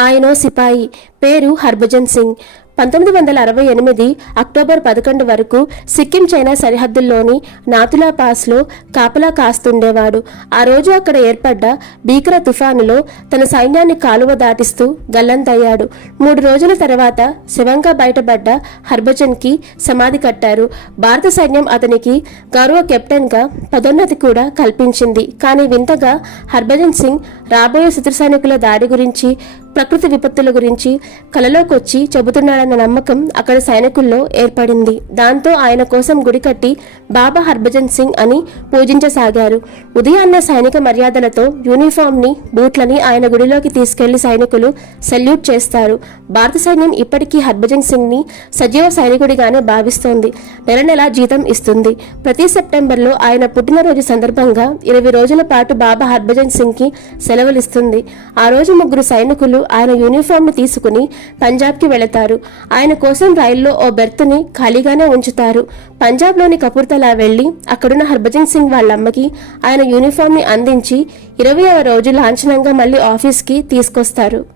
ఆయన సిపాయి. పేరు హర్భజన్ సింగ్. పంతొమ్మిది వందల అరవై ఎనిమిది అక్టోబర్ పదకొండు వరకు సిక్కిం చైనా సరిహద్దుల్లోని నాతులా పాస్లో కాపలా కాస్తుండేవాడు. ఆ రోజు అక్కడ ఏర్పడ్డ భీకర తుఫానులో తన సైన్యాన్ని కాలువ దాటిస్తూ గల్లంతయ్యాడు. మూడు రోజుల తర్వాత శివంగా బయటపడ్డ హర్భజన్కి సమాధి కట్టారు. భారత సైన్యం అతనికి గౌరవ కెప్టెన్గా పదోన్నతి కూడా కల్పించింది. కానీ వింతగా హర్భజన్ సింగ్ రాబోయే శత్రు సైనికుల దాడి గురించి ప్రకృతి విపత్తుల గురించి కలలోకొచ్చి చెబుతున్నాడన్న నమ్మకం అక్కడ సైనికుల్లో ఏర్పడింది. దాంతో ఆయన కోసం గుడి కట్టి బాబా హర్భజన్ సింగ్ అని పూజించసాగారు. ఉదయాన్నే సైనిక మర్యాదలతో యూనిఫామ్ని బూట్లని ఆయన గుడిలోకి తీసుకెళ్ళి సైనికులు సెల్యూట్ చేస్తారు. భారత సైన్యం ఇప్పటికీ హర్భజన్ సింగ్ని సజీవ సైనికుడిగానే భావిస్తోంది. నెల నెల జీతం ఇస్తుంది. ప్రతి సెప్టెంబర్లో ఆయన పుట్టినరోజు సందర్భంగా ఇరవై రోజుల పాటు బాబా హర్భజన్ సింగ్కి సెలవులిస్తుంది. ఆ రోజు ముగ్గురు సైనికులు ఆయన యూనిఫామ్ను తీసుకుని పంజాబ్కి వెళతారు. ఆయన కోసం రైల్లో ఓ బెర్త్ని ఖాళీగానే ఉంచుతారు. పంజాబ్లోని కపూర్తలా వెళ్ళి అక్కడున్న హర్భజన్ సింగ్ వాళ్ళమ్మకి ఆయన యూనిఫామ్ని అందించి ఇరవైవ రోజు లాంఛనంగా మళ్ళీ ఆఫీస్కి తీసుకొస్తారు.